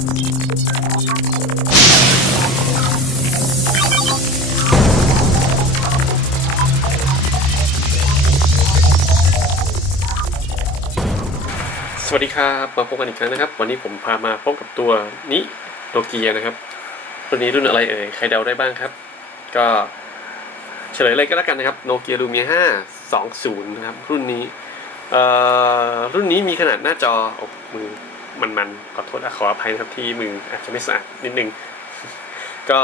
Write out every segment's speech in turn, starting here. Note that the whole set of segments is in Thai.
สวัสดีครับมาพบกันอีกครั้งนะครับ วันนี้ผมพามาพบกับตัวนี้โนเกียนะครับรุ่นนี้รุ่นอะไรเอ่ย ใครเดาได้บ้างครับ ก็เฉลยเลยก็แล้วกันนะครับโนเกียลูเมีย520นย์นะครับ รุ่นนี้ เอ่อ รุ่นนี้มีขนาดหน้าจออ้มือ มันมันๆขอโทษขออภัยครับที่มืออาจจะไม่สะอาดนิดนึง ก็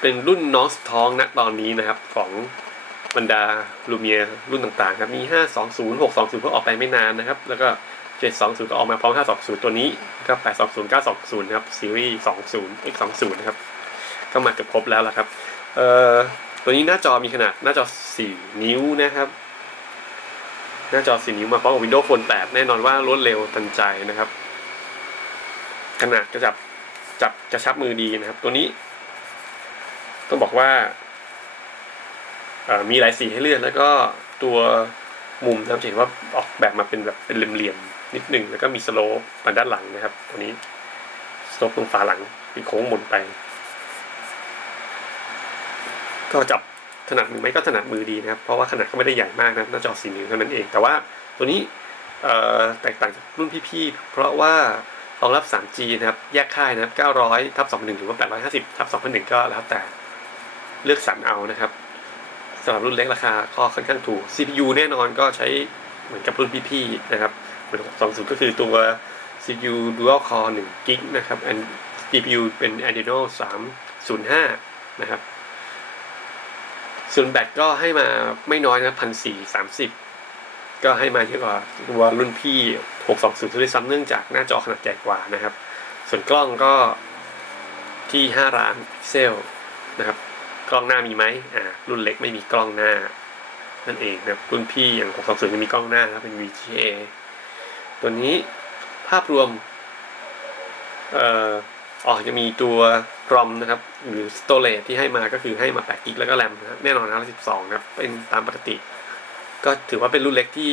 เป็นรุ่นน้องสุดท้องณตอนนี้นะครับ ของบรรดาลูเมียรุ่นต่างๆ ครับมี 520 620ก็ออกไปไม่นานนะครับ แล้วก็ 720 ก็ออกมาพร้อม 520 ตัวนี้ก็820 920นะครับซีรีส์ 20 X20 นะครับก็มาเกือบครบแล้วล่ะครับเอ่อตัวนี้หน้าจอมีขนาดหน้าจอ 4 นิ้วนะครับ หน้าจอ4นิ้วมาพร้อมกับ Windows Phone 8 แน่นอนว่ารวดเร็วทันใจนะครับ ขนาดกระจับจับกระชับมือดีนะครับ ตัวนี้ ต้องบอกว่ามีหลายสีให้เลือกแล้วก็ตัวมุมนะครับจะเห็นว่าออกแบบมาเป็นแบบเป็นเหลี่ยมๆนิดหนึ่งแล้วก็มีสโลปมาด้านหลังนะครับ ตัวนี้สโลปตรงฝาหลังมีโค้งหมุนไป ก็จับ ถนัดมือไหมก็ถนัดมือดีนะครับ เพราะว่าขนาดก็ไม่ได้ใหญ่มากนะหน้าจอสีนิ้วเท่านั้นเอง แต่ว่าตัวนี้แตกต่างจากรุ่นพี่ๆ เพราะว่ารองรับ 3G นะครับ แยกค่ายนะครับ 900ทับ2.1หรือว่า 850ทับ2.1ก็แล้วแต่เลือกสรรเอานะครับสำหรับรุ่นเล็กราคาก็ค่อนข้างถูก CPU แน่นอนก็ใช้เหมือนกับรุ่นพี่ๆ นะครับเหมือน20 ก็คือตัว CPU Dual Core 1 g b นะครับ GPU เป็น Adreno 305 นะครับ ส่วนแบตก็ให้มาไม่น้อยนะพันสี่สามสิบก็ให้มาเยอะกว่าตัวรุ่นพี่หกสองศูนย์ด้วยซ้ำเนื่องจากหน้าจอขนาดใหญ่กว่านะครับ ส่วนกล้องก็ที่ห้าล้านพิกเซลนะครับ กล้องหน้ามีไหมอ่ารุ่นเล็กไม่มีกล้องหน้านั่นเองนะครับรุ่นพี่อย่างหกสองศูนย์จะมีกล้องหน้านะครับเป็น VGA ตัวนี้ภาพรวมเอ่อ อ๋อจะมีตัว ROM นะครับ หรือ storage ที่ให้มาก็คือให้มา8กิกแล้วก็แรมนะแน่นอนนะ12นะครับเป็นตามปกติ ก็ถือว่าเป็นรุ่นเล็กที่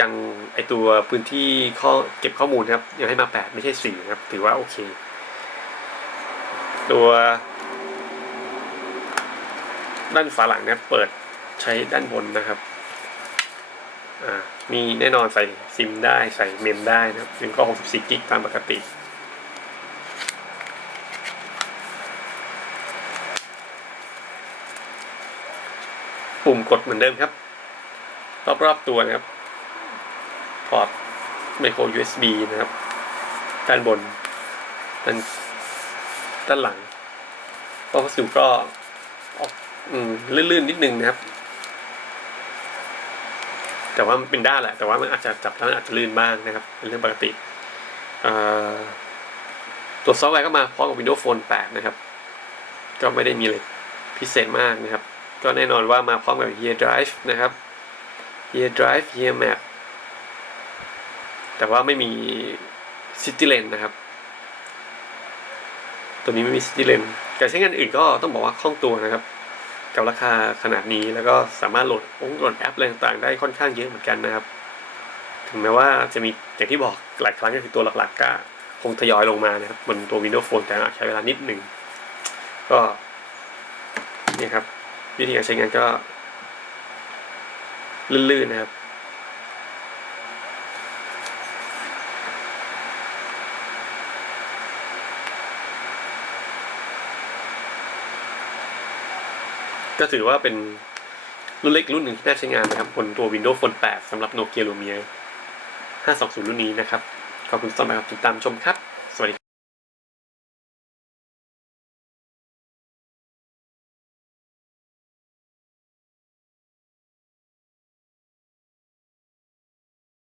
ยังไอตัวพื้นที่ข้อเก็บข้อมูลครับ ยังให้มา 8 ไม่ใช่4นะครับถือว่าโอเค ตัว ด้านฝาหลังเนี่ยเปิดใช้ด้านบนนะครับมีแน่นอนใส่ซิมได้ใส่เมมได้นะครับยังก็64กิกตามปกติ ปุ่มกดเหมือนเดิมครับ รอบๆตัวนะครับพอร์ตไมโคร USB นะครับ ด้านบน ด้านด้านหลังพราะวัสดุก็ออกลื่นๆนิดนึงนะครับ แต่ว่ามันเป็นด้านแหละ แต่ว่ามันอาจจะจับแล้วมันอาจจะลื่นบ้างนะครับ เป็นเรื่องปกติตัวซอฟต์แวร์ก็มาพร้อมกับ Windows Phone 8 นะครับ ก็ไม่ได้มีอะไรพิเศษมากนะครับ ก็แน่นอนว่ามาพร้อมกับ Year Drive นะครับ Year Drive Year Map แต่ว่าไม่มี City Lane นะครับ ตัวนี้ไม่มี City Lane การใช้งานอื่นก็ต้องบอกว่าคล่องตัวนะครับ กับราคาขนาดนี้แล้วก็สามารถโหลดองค์โหลดแอปอะไรต่างๆได้ค่อนข้างเยอะเหมือนกันนะครับ ถึงแม้ว่าจะมีอย่างที่บอกหลายครั้งก็คือตัวหลักๆก็คงทยอยลงมานะครับบนตัว Windows Phone แต่อาจใช้เวลานิดหนึ่งก็นี่ครับ วิธีการใช้งานก็ ลื่นๆนะครับก็ถือว่าเป็นรุ่นเล็กรุ่นหนึ่งที่น่าใช้งานนะครับบนตัว Windows Phone 8สำหรับ Nokia Lumia 520 รุ่นนี้นะครับ ขอบคุณสำหรับติดตามชมครับ